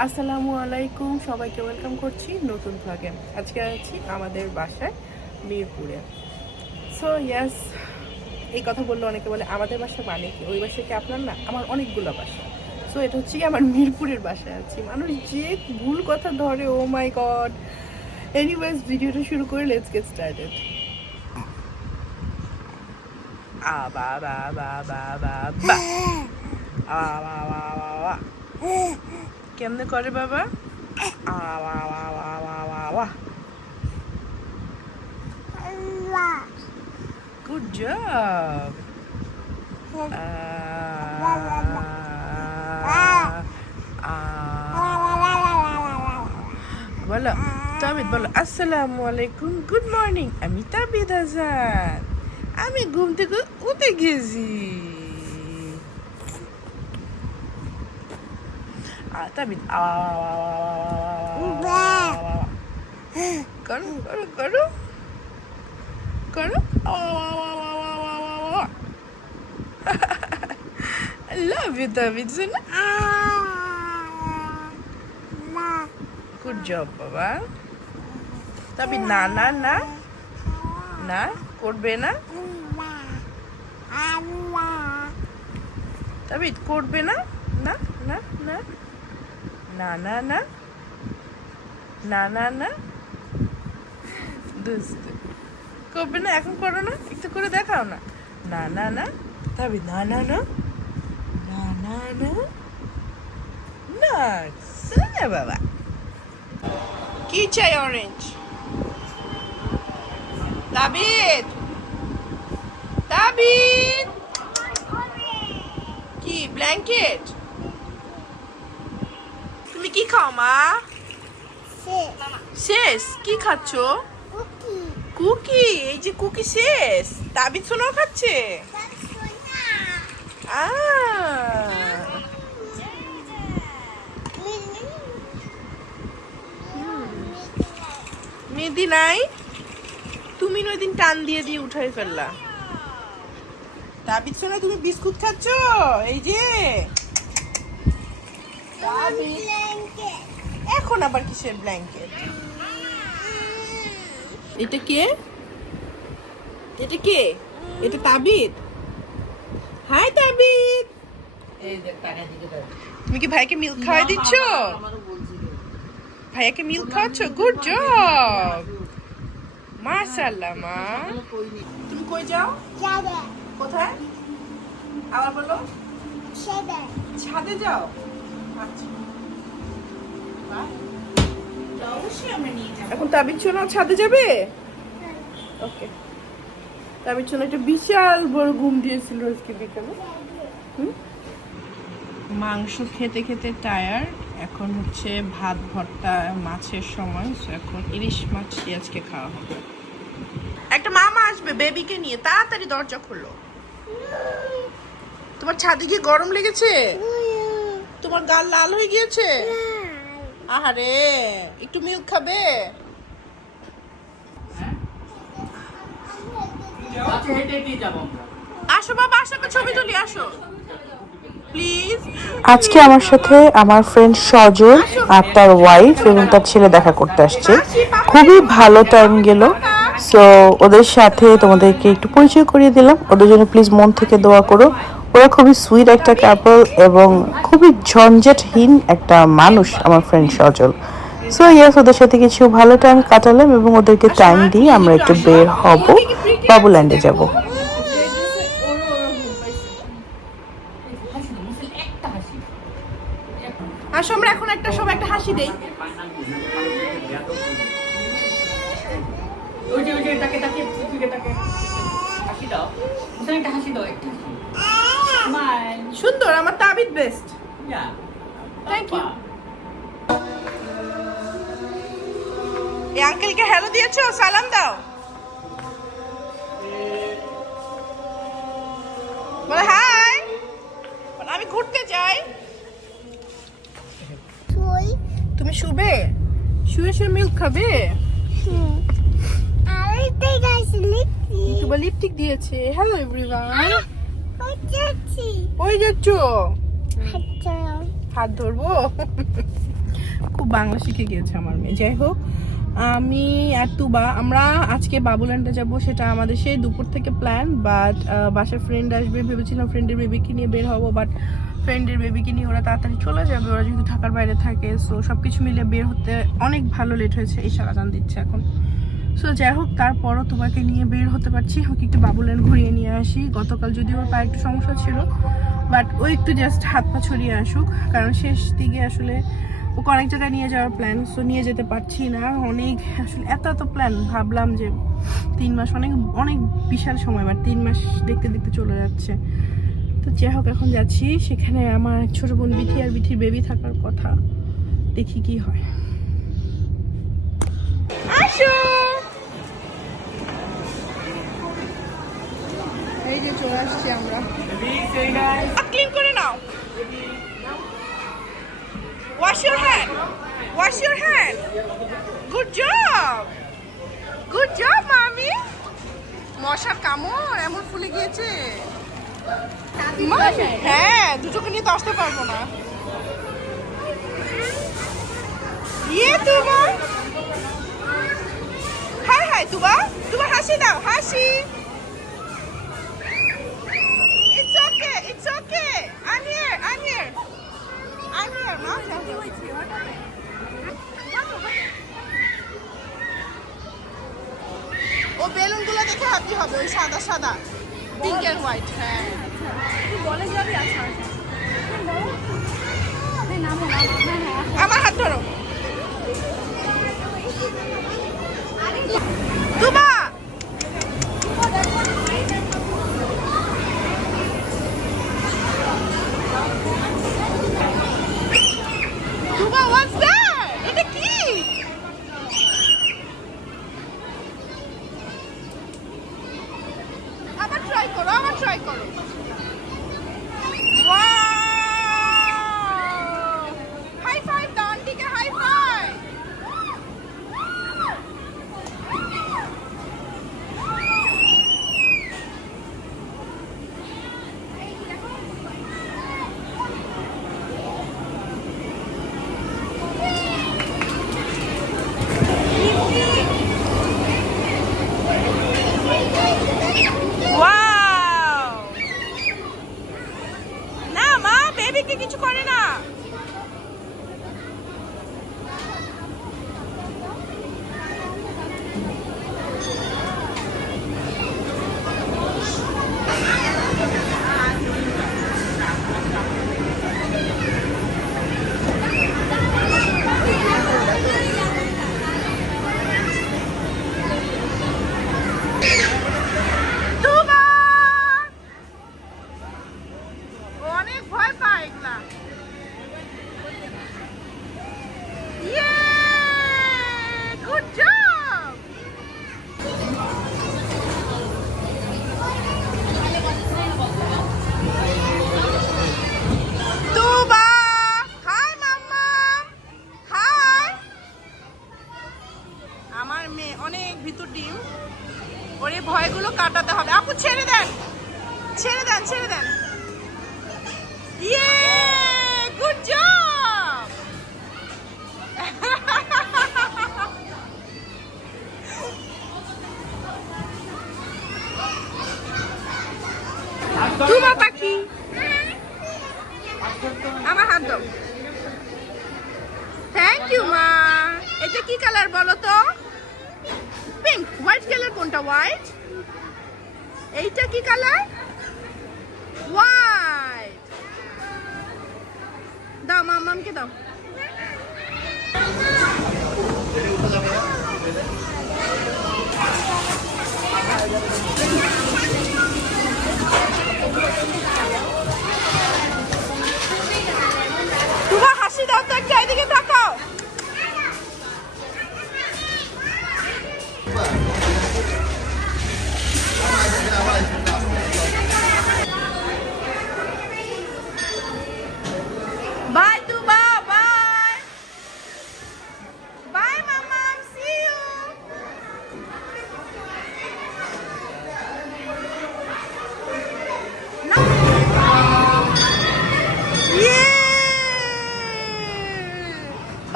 আসসালামু আলাইকুম সবাইকে ওয়েলকাম করছি নতুন ভ্লগে আজকে আছি আমাদের বাসায় মিরপুরে। সো ইয়াস এই কথা বললে অনেকে বলে আমাদের বাসা মানে কি? ওই বাসা কি আপনার না? আমার অনেকগুলো বাসা। সো এটা হচ্ছে কি আমার মিরপুরের বাসায় আছি। মানুষ যে ভুল কথা ধরে ও মাই গড এনিওয়েজ ভিডিওটা শুরু করে লেটস গেট স্টার্টেড আ বা বা বা বা বা বা। আ বা বা বা বা। কেমনে করে বাবা? গুড জব বলো তাবিদ বলো আসসালামু আলাইকুম গুড মর্নিং আমি তাবিদ হাসান। আমি ঘুম থেকে উঠে গেছি আ তাবিদ আ করো করো করো করো love you, David. Zuna. Good job, বাবা তবে না না না না করবে না তবে করবে না না না না না না না। না না না। দুষ্ট করবে না এখন করো না? একটু করে দেখাও না। না না না। তবে না না না। না না না। না শোনা বাবা। কি চাই অরেঞ্জ তাবিদ তাবিদ কি ব্ল্যাঙ্কেট কি খাও মা? শেষ। কি খাচ্ছো? কুকি। এই যে কুকি শেষ। তাবিদ সোনাও খাচ্ছে? মেহেদি নাই? তুমি ওই দিন টান দিয়ে দিয়ে উঠাই ফেললা। তাবিদ সোনা তুমি বিস্কুট খাচ্ছ? এই যে। তাবিদ। এখন আবার কিসের ব্ল্যাঙ্কেট এটা কে? এটা কে? এটা তাবিদ হাই তাবিদ তুমি কি ভাইকে মিল্ক খাওয়াই দিচ্ছ? ভাইয়াকে মিল্ক খাওয়াচ্ছ? গুড জব মাশাআল্লাহ মা। তুমি কই যাও? কোথায়? আবার বলো। ছাদে যাও? এখন তাবির ছোনা ছাদে যাবে? ওকে। তাবির ছোনা একটা বিশাল বড় ঘুম দিয়েছিল আজকে বিকালে। হুম? মাংস খেতে খেতে টায়ার এখন হচ্ছে ভাত ভর্তা মাছের সময় এখন ইলিশ মাছ দিয়ে আজকে খাওয়া হবে। একটা মামা আসবে বেবিকে নিয়ে তাড়াতাড়ি দরজা খুললো তোমার ছাদে গিয়ে গরম লেগেছে? তোমার গাল লাল হয়ে গিয়েছে? আহারে একটু মিল্ক খাবে? আচ্ছা আসো বাবা আসো একটা ছবি তুলি আসো। আজকে আমার সাথে আমার ফ্রেন্ড সজল আর তার ওয়াইফ এবং তার ছেলে দেখা করতে আসছে। খুবই ভালো টাইম গেল। সো ওদের সাথে তোমাদেরকে একটু পরিচয় করিয়ে দিলাম। ওদের জন্য প্লিজ মন থেকে দোয়া করো। ওরা খুবই সুইট একটা কাপল এবং খুবই ঝঞ্ঝাটহীন একটা মানুষ আমার ফ্রেন্ড সজল। সো ইয়াস ওদের সাথে কিছু ভালো টাইম কাটালাম এবং ওদেরকে টাইম দিয়ে আমরা একটু বের হব বাবুল্যান্ডে যাব হাসি দাও, মুখে একটা হাসি আসো আমরা এখন একটা সব একটা হাসি দেই। ওই যে ওই যে তাকে তাকে হাসি দাও। একটা হাসি দাও একটা সুন্দর আমার তাবিদ বেস্ট ইয়া ইউ. এই আঙ্কেলকে হ্যালো দিয়েছ? সালাম দাও। বলে হাই আমি ঘুরতে যাই। তুমি শুবে? শুয়ে শুয়ে মিল্ক খাবে? তোমার লিপস্টিক দিয়েছে। হ্যালো এভরিওয়ান ওই যাচ্ছ? হাত ধরবো? খুব বাংলা শিখে গিয়েছে আমার মেয়ে। যাই হোক আমি আর তুবা আমরা আজকে বাবুল্যান্ডে যাব সেটা আমাদের সেই দুপুর থেকে প্ল্যান বাট বাসার ফ্রেন্ড আসবে ভেবেছিলাম ফ্রেন্ডের বেবিকে নিয়ে বের হব বাট ফ্রেন্ডের বেবিকে নিয়ে ওরা তাড়াতাড়ি চলে যাবে ওরা যেহেতু ঢাকার বাইরে থাকে সো সব কিছু মিলে বের হতে অনেক ভালো লেট হয়েছে এই সারা জান দিচ্ছে এখন। সো যাই হোক তারপরও তোমাকে নিয়ে বের হতে পারছি। ওকে একটু বাবুল্যান্ড ঘুরিয়ে নিয়ে আসি। গতকাল যদিও ওর পায়ে একটু সমস্যা ছিল বাট ও একটু জাস্ট হাত পা ছড়িয়ে আসুক, কারণ শেষ দিকে আসলে ওকে অনেক জায়গায় নিয়ে যাওয়ার প্ল্যান সো নিয়ে যেতে পারছি না। অনেক, আসলে এত এত প্ল্যান ভাবলাম যে তিন মাস অনেক অনেক বিশাল সময় বাট তিন মাস দেখতে দেখতে চলে যাচ্ছে। তো যাই হোক এখন যাচ্ছি। সেখানে আমার ছোটো বোন বিথি আর বিথির বেবি থাকার কথা, দেখি কি হয়। আসো চলে আসছি আমরা। ক্লিন করে নাও। Wash your hand wash your hand good job good job মামি মশার কামড়, এমন ফুলে গিয়েছে। হ্যাঁ দুটোকে নিয়ে তো আসতে পারব না। ইয়ে তোমার হাই হাই, তুবা। তুবা, হাসি দাও, হাসি। I'm বেলুনগুলো ও দেখে হ্যাপি হবে, ওই সাদা সাদা। পিঙ্ক এন্ড হোয়াইট হ্যাঁ। বলে যাবি আচ্ছা আমার হাত ধরো তুবা তুবা what's that? এটা কি আবার ট্রাই করো আবার ট্রাই করো হাই ফাইভ দাও আন্টিকে হাই ফাইভ ওয়াও না মা বেবিকে কিছু করে না অনেক ভিতর ডিম। ওর এই ভয়গুলো কাটাতে হবে। আপু, ছেড়ে দেন। ছেড়ে দেন ছেড়ে দেন। ইয়ে গুড জব পাখি। আমার হাত দাও। থ্যাংক ইউ মা। এটা কি কালার বলো তো? কোনটা হোয়াইট এইটা কি কালার হোয়াইট দাও মামামকে দাও। তোমার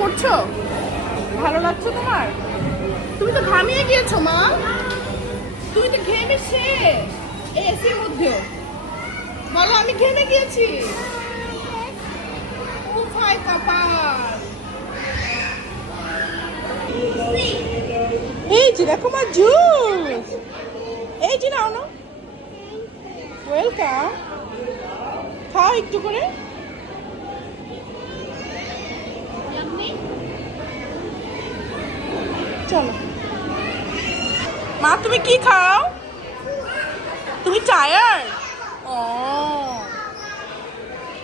করছ? ভালো লাগছে তোমার? তুমি তো ঘামিয়ে গিয়েছো, মা। তুমি তো ঘেমে শেষ। এসির মধ্যেও। বলো, আমি ঘেমে গিয়েছি। এই যে দেখো মা, জুস। এই যে নাও না। ওয়েলকাম খাও একটু করে। চলো। মা, তুমি কি খাও? তুমি টায়ার ও।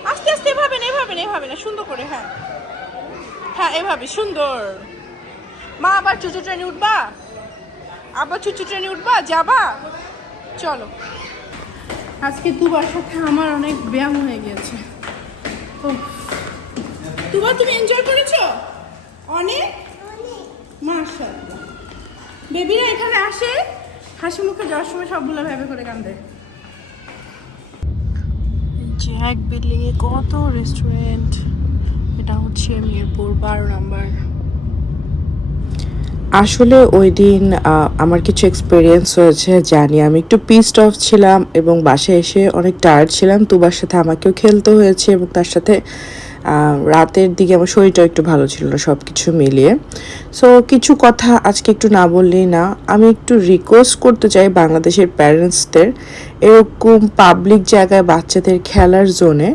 আস্তে আস্তে, এভাবে না এভাবে না এভাবে না, সুন্দর করে হ্যাঁ। হ্যাঁ এভাবে, সুন্দর। মা, আবার চুচু ট্রেনে উঠবা? আবার চুচু ট্রেনে উঠবা? যাবা? চলো। আজকে দুবার সাথে আমার অনেক ব্যায়াম হয়ে গিয়েছে। উফ। তুবা তুমি এনজয় করেছ? অনেক? মাশাআল্লাহ। বেবিরা এখানে আসে হাসি মুখে যাওয়ার সময় সবগুলো ভেবে করে কান্দে। যে এক বিল্ডিং এ কত রেস্টুরেন্ট এটা হচ্ছে মিরপুর বারো নাম্বার। আসলে ওই দিন আমার কিছু এক্সপিরিয়েন্স হয়েছে জানি আমি একটু পিসড অফ ছিলাম এবং বাসায় এসে অনেক টায়ার্ড ছিলাম। তুবার সাথে আমাকেও খেলতে হয়েছে এবং তার সাথে রাতের দিকে আমার শরীরটা একটু ভালো ছিল না সব কিছু মিলিয়ে। সো কিছু কথা আজকে একটু না বললেই না, আমি একটু রিকোয়েস্ট করতে চাই বাংলাদেশের প্যারেন্টসদের এরকম পাবলিক জায়গায় বাচ্চাদের খেলার জোনে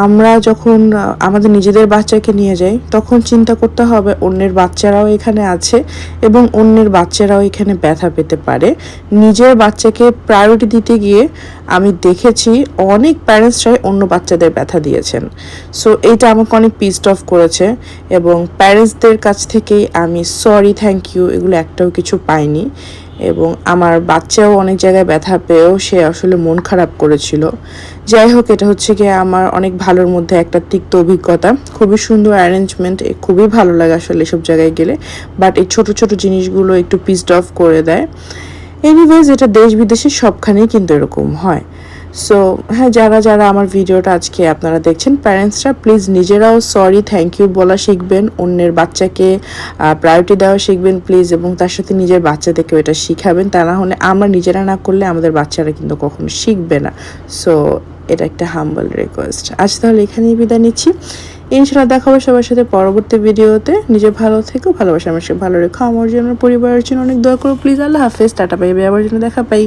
আমরা যখন আমাদের নিজেদের বাচ্চাকে নিয়ে যাই, তখন চিন্তা করতে হবে অন্যের বাচ্চারাও এখানে আছে এবং অন্যের বাচ্চারাও এখানে ব্যথা পেতে পারে। নিজের বাচ্চাকে প্রায়োরিটি দিতে গিয়ে আমি দেখেছি অনেক প্যারেন্টসরাই অন্য বাচ্চাদের ব্যথা দিয়েছেন। সো এইটা আমাকে অনেক পিসড অফ করেছে এবং প্যারেন্টসদের কাছ থেকেই আমি সরি থ্যাংক ইউ এগুলো একটাও কিছু পাইনি। এবং আমার বাচ্চাও অনেক জায়গায় ব্যথা পেয়েও সে আসলে মন খারাপ করেছিল। যাই হোক, এটা হচ্ছে কি আমার অনেক ভালোর মধ্যে একটা তিক্ত অভিজ্ঞতা। খুবই সুন্দর অ্যারেঞ্জমেন্ট খুবই ভালো লাগে আসলে এসব জায়গায় গেলে। বাট এই ছোট ছোট জিনিসগুলো একটু পিসড অফ করে দেয়। এনিওয়েজ এটা দেশ বিদেশে সবখানেই কিন্তু এরকম হয়। সো হ্যাঁ যারা যারা আমার ভিডিওটা আজকে আপনারা দেখছেন প্যারেন্টসরা প্লিজ নিজেরাও সরি থ্যাংক ইউ বলা শিখবেন, অন্যের বাচ্চাকে প্রায়োরিটি দেওয়া শিখবেন প্লিজ এবং তার সাথে নিজের বাচ্চাদেরকেও এটা শিখাবেন। তা না হলে আমরা নিজেরা না করলে আমাদের বাচ্চারা কিন্তু কখনো শিখবে না। সো এটা একটা হাম্বল রিকোয়েস্ট আজ তাহলে এখানেই বিদায় নিচ্ছি। ইনশাল্লাহ দেখা হবে সবার সাথে পরবর্তী ভিডিওতে। নিজে ভালো থেকো, ভালোবাসা আমার সাথে ভালো রেখো। আমার জন্য, পরিবারের জন্য অনেক দোয়া করো। প্লিজ আল্লাহ হাফেজ। টাটা পাইবে আবার জন্য দেখা পাই।